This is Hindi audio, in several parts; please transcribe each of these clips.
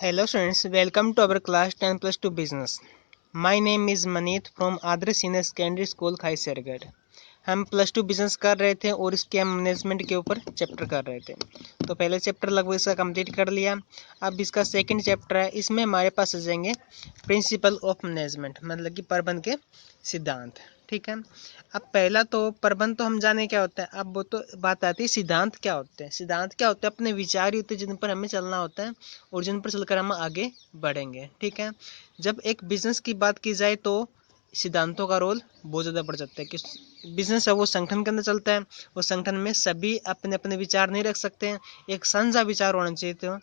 Hello students, welcome to our class 10 plus 2 business. My name is Maneet from Adarsh Senior Secondary School खाईसरगढ़। हम प्लस टू बिजनेस कर रहे थे और इसके हम मैनेजमेंट के ऊपर चैप्टर कर रहे थे। तो पहले चैप्टर लगभग इसका कंप्लीट कर लिया। अब इसका सेकंड चैप्टर है, इसमें हमारे पास आ जाएंगे प्रिंसिपल ऑफ मैनेजमेंट, मतलब कि प्रबंध के सिद्धांत। ठीक है। अब पहला तो प्रबंध तो हम जाने क्या होता है, अब वो तो बात आती है सिद्धांत क्या होते हैं। सिद्धांत क्या होता है? अपने विचार ही होते हैं जिन पर हमें चलना होता है और जिन पर चलकर हम आगे बढ़ेंगे। ठीक है। जब एक बिजनेस की बात की जाए तो सिद्धांतों का रोल बहुत ज़्यादा बढ़ जाता है कि बिजनेस है वो संगठन के अंदर चलता है, वो संगठन में सभी अपने अपने विचार नहीं रख सकते हैं, एक साझा विचार होना चाहिए। तो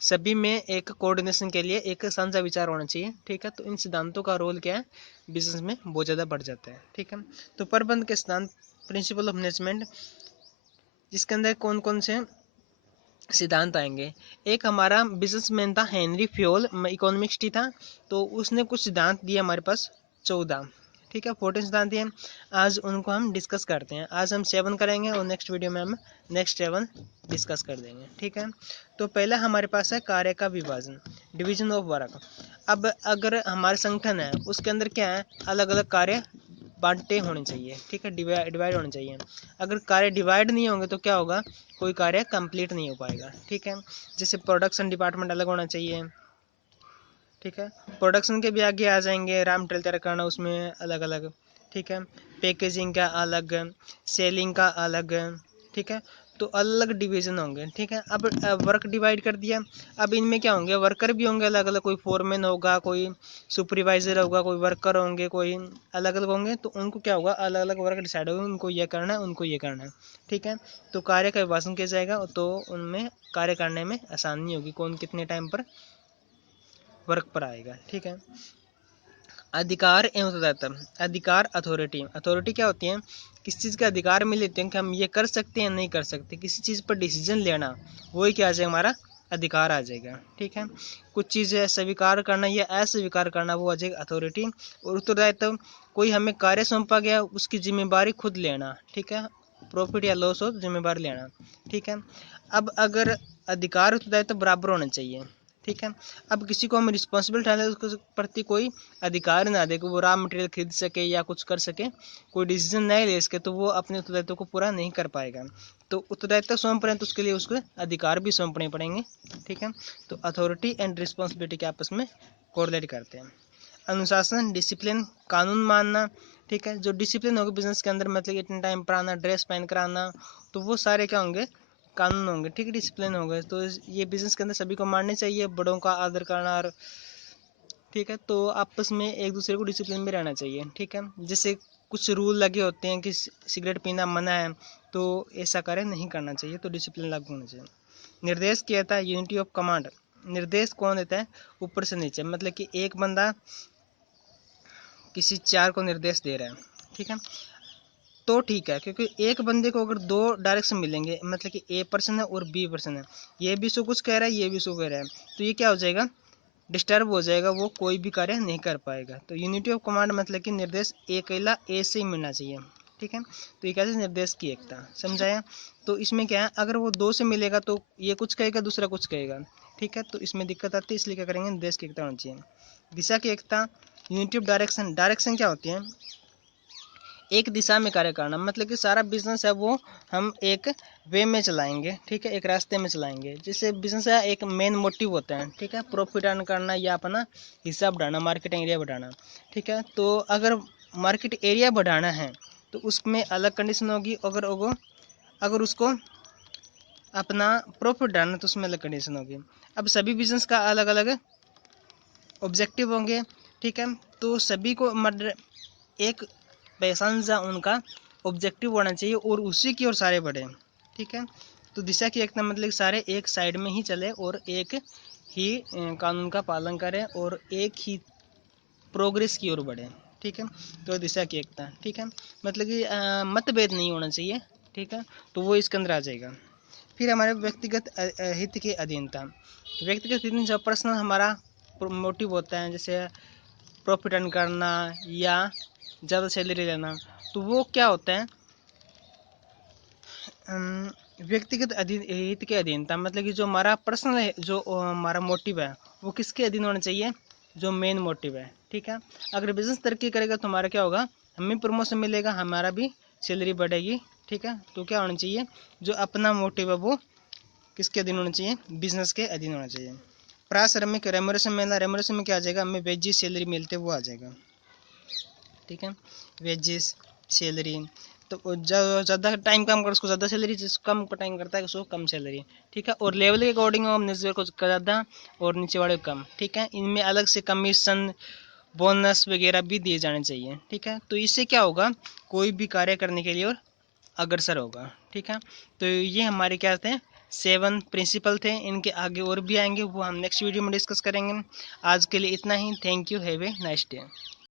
सभी में एक कोऑर्डिनेशन के लिए एक साझा विचार होना चाहिए। ठीक है। तो इन सिद्धांतों का रोल क्या है बिजनेस में, बहुत ज़्यादा बढ़ जाता है। ठीक है। तो प्रबंध के सिद्धांत, प्रिंसिपल ऑफ मैनेजमेंट, जिसके अंदर कौन कौन से सिद्धांत आएंगे। एक हमारा बिजनेसमैन था हेनरी फ्योल, इकोनॉमिक्स था, तो उसने कुछ सिद्धांत दिए हमारे पास 14। ठीक है, 14 सिद्धांत दिए। आज उनको हम डिस्कस करते हैं। आज हम 7 करेंगे और नेक्स्ट वीडियो में हम नेक्स्ट 7 डिस्कस कर देंगे। ठीक है। तो पहला हमारे पास है कार्य का विभाजन, डिवीजन ऑफ वर्क। अब अगर हमारे संगठन है उसके अंदर क्या है, अलग अलग कार्य बांटे होने चाहिए। ठीक है, डिवाइड होने चाहिए। अगर कार्य डिवाइड नहीं होंगे तो क्या होगा, कोई कार्य कंप्लीट नहीं हो पाएगा। ठीक है। जैसे प्रोडक्शन डिपार्टमेंट अलग होना चाहिए। ठीक है। प्रोडक्शन के भी आगे आ जाएंगे, रॉ मटेरियल तैयार करना उसमें अलग अलग। ठीक है। पैकेजिंग का अलग, सेलिंग का अलग। ठीक है। तो अलग डिवीजन होंगे। ठीक है। अब वर्क डिवाइड कर दिया। अब इनमें क्या होंगे, वर्कर भी होंगे अलग अलग, कोई फोरमैन होगा, कोई सुपरवाइजर होगा, कोई वर्कर होंगे, कोई अलग अलग होंगे। तो उनको क्या होगा, अलग अलग वर्क डिसाइड होगा, उनको ये करना है, उनको ये करना है। ठीक है। तो कार्य का विभाजन किया जाएगा तो उनमें कार्य करने में आसानी होगी, कौन कितने टाइम पर वर्क पर आएगा। ठीक है। अधिकार एवं उत्तरदायित्व, अधिकार अथॉरिटी। अथॉरिटी क्या होती है, किसी चीज़ का अधिकार मिल लेते हैं कि हम ये कर सकते हैं नहीं कर सकते, किसी चीज़ पर डिसीजन लेना, वही क्या आ जाएगा, हमारा अधिकार आ जाएगा। ठीक है। कुछ चीज़ें स्वीकार करना या अस्वीकार करना, वो आ जाएगा अथॉरिटी। और उत्तरदायित्व, कोई हमें कार्य सौंपा गया उसकी जिम्मेदारी खुद लेना। ठीक है। प्रॉफिट या लॉस हो तो जिम्मेदारी लेना। ठीक है। अब अगर अधिकार उत्तरदायित्व बराबर होना चाहिए। ठीक है। अब किसी को हम रिस्पॉन्सिबल ठहराए उसके प्रति कोई अधिकार ना दे कि वो रॉ मटेरियल खरीद सके या कुछ कर सके, कोई डिसीजन नहीं ले सके, तो वो अपने उत्तरदायित्व को पूरा नहीं कर पाएगा। तो उत्तरदायित्व सौंप रहे हैं तो उसके लिए उसको अधिकार भी सौंपने पड़ेंगे। ठीक है। तो अथॉरिटी एंड रिस्पॉन्सिबिलिटी के आपस में कोरिलेट करते हैं। अनुशासन, डिसिप्लिन, कानून मानना। ठीक है। जो डिसिप्लिन होगा बिजनेस के अंदर, मतलब इतने टाइम पर आना, ड्रेस पहन कर आना, तो वो सारे क्या होंगे, कानून होंगे। ठीक है, डिसिप्लिन हो गए। तो ये बिजनेस के अंदर सभी को मानने चाहिए, बड़ों का आदर करना। और ठीक है, तो आपस में एक दूसरे को डिसिप्लिन में रहना चाहिए। ठीक है। जैसे कुछ रूल लगे होते हैं कि सिगरेट पीना मना है, तो ऐसा कार्य नहीं करना चाहिए, तो डिसिप्लिन लागू होना चाहिए। निर्देश किया था, यूनिटी ऑफ कमांड। निर्देश कौन देता है, ऊपर से नीचे, मतलब कि एक बंदा किसी चार को निर्देश दे रहा है। ठीक है। तो ठीक है, क्योंकि एक बंदे को अगर दो डायरेक्शन मिलेंगे, मतलब कि ए पर्सन है और बी पर्सन है, ये भी सो कुछ कह रहा है, ये भी सो कह रहा है, तो ये क्या हो जाएगा, डिस्टर्ब हो जाएगा, वो कोई भी कार्य नहीं कर पाएगा। तो यूनिटी ऑफ कमांड मतलब कि निर्देश अकेला ए से ही मिलना चाहिए। ठीक है। तो ये कैसे, निर्देश की एकता, समझाया। तो इसमें क्या है, अगर वो दो से मिलेगा तो ये कुछ कहेगा, दूसरा कुछ कहेगा। ठीक है। तो इसमें दिक्कत आती है, इसलिए क्या करेंगे, निर्देश की एकता होनी चाहिए। दिशा की एकता, यूनिटी ऑफ डायरेक्शन। डायरेक्शन क्या होती है, एक दिशा में कार्य करना, मतलब कि सारा बिजनेस है वो हम एक वे में चलाएंगे। ठीक है, एक रास्ते में चलाएंगे। जैसे बिजनेस का एक मेन मोटिव होता है, ठीक है, प्रॉफिट अर्न करना या अपना हिस्सा बढ़ाना, मार्केट एरिया बढ़ाना। ठीक है। तो अगर मार्केट एरिया बढ़ाना है तो उसमें अलग कंडीशन होगी, अगर उसको अपना प्रॉफिट डालना तो उसमें अलग कंडीशन होगी। अब सभी बिजनेस का अलग अलग ऑब्जेक्टिव होंगे। ठीक है। तो सभी को एक पैसा उनका ऑब्जेक्टिव होना चाहिए और उसी की ओर सारे बढ़े। ठीक है। तो दिशा की एकता मतलब सारे एक साइड में ही चले और एक ही कानून का पालन करें और एक ही प्रोग्रेस की ओर बढ़े। ठीक है। तो दिशा की एकता। ठीक है। मतलब कि मतभेद नहीं होना चाहिए। ठीक है। तो वो इसके अंदर आ जाएगा। फिर हमारे व्यक्तिगत हित के अधीनता। व्यक्तिगत हित जो पर्सनल हमारा मोटिव होता है, जैसे प्रॉफिट अर्न करना या ज़्यादा सैलरी लेना, तो वो क्या होता है, व्यक्तिगत अधीन हित के अधीनता मतलब कि जो हमारा पर्सनल है, जो हमारा मोटिव है वो किसके अधीन होना चाहिए, जो मेन मोटिव है। ठीक है, अगर बिजनेस तरक्की करेगा तो हमारा क्या होगा, हमें प्रमोशन मिलेगा, हमारा भी सैलरी बढ़ेगी। ठीक है, तो क्या होना चाहिए, जो अपना मोटिव है वो किसके अधीन होना चाहिए, बिजनेस के अधीन होना चाहिए। प्राश्रमिक रेमोरेशन में, रेमोरेशन में क्या आ जाएगा, हमें वेजेस सैलरी मिलते वो आ जाएगा। ठीक है, वेजेस सैलरी, तो ज़्यादा टाइम काम कर उसको ज़्यादा सैलरी, जिस कम टाइम करता है उसको कम सैलरी। ठीक है, और लेवल के अकॉर्डिंग मैनेजर को ज़्यादा और नीचे वाले को कम। ठीक है, इनमें अलग से कमीशन बोनस वगैरह भी दिए जाने चाहिए। ठीक है, तो इससे क्या होगा, कोई भी कार्य करने के लिए और अग्रसर होगा। ठीक है, तो ये हमारे क्या थे, 7 प्रिंसिपल थे। इनके आगे और भी आएंगे, वो हम नेक्स्ट वीडियो में डिस्कस करेंगे। आज के लिए इतना ही। Thank you, have a nice day.